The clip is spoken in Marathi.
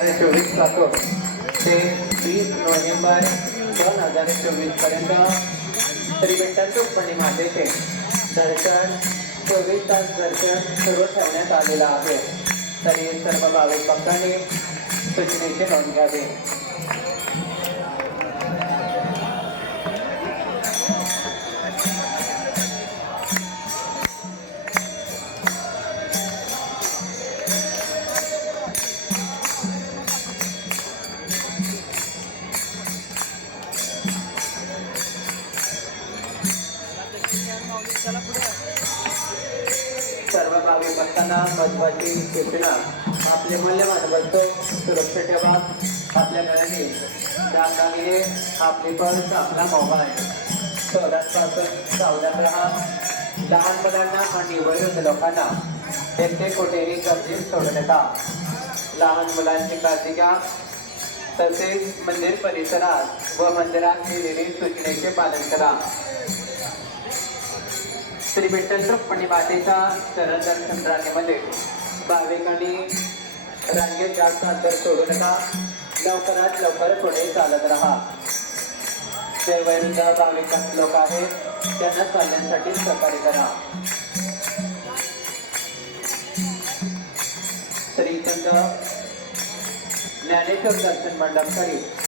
चोवीसपासून ते वीस नोव्हेंबर दोन हजार चोवीसपर्यंत श्री विठ्ठल मातेचे दर्शन चोवीस तास दर्शन सुरू ठेवण्यात आलेलं आहे. तरी सर्व भाविक भक्तांनी सूचनेची नोंद घ्यावी. सर्व भाविक भक्तांना महत्वाची सूचना आपले मूल्यवान वस्तू सुरक्षित ठेवा. आपल्या गळ्याने दागिने आपली पर्स आपला मोबाईल चोरांपासून सावधान राहा. लहान मुलांना आणि वयोवृद्ध लोकांना एकटे कुठेही गर्दी सोडू नका. लहान मुलांची काळजी घ्या. तसेच मंदिर परिसरात व मंदिरात केलेली सूचनेचे पालन करा. श्री विठ्ठल आणि मातेच्या चरण दर्शन रांगेमध्ये भाविकांनी रांगेत जास्त अंतर सोडू नका. लवकरात लवकर पुढे चालत राहा. जे वयोवृद्ध भाविक लोक आहेत. त्यांना चालण्यासाठी सहकार्य करा. श्रीचंद ज्ञानेश्वर दर्शन मंडपकरी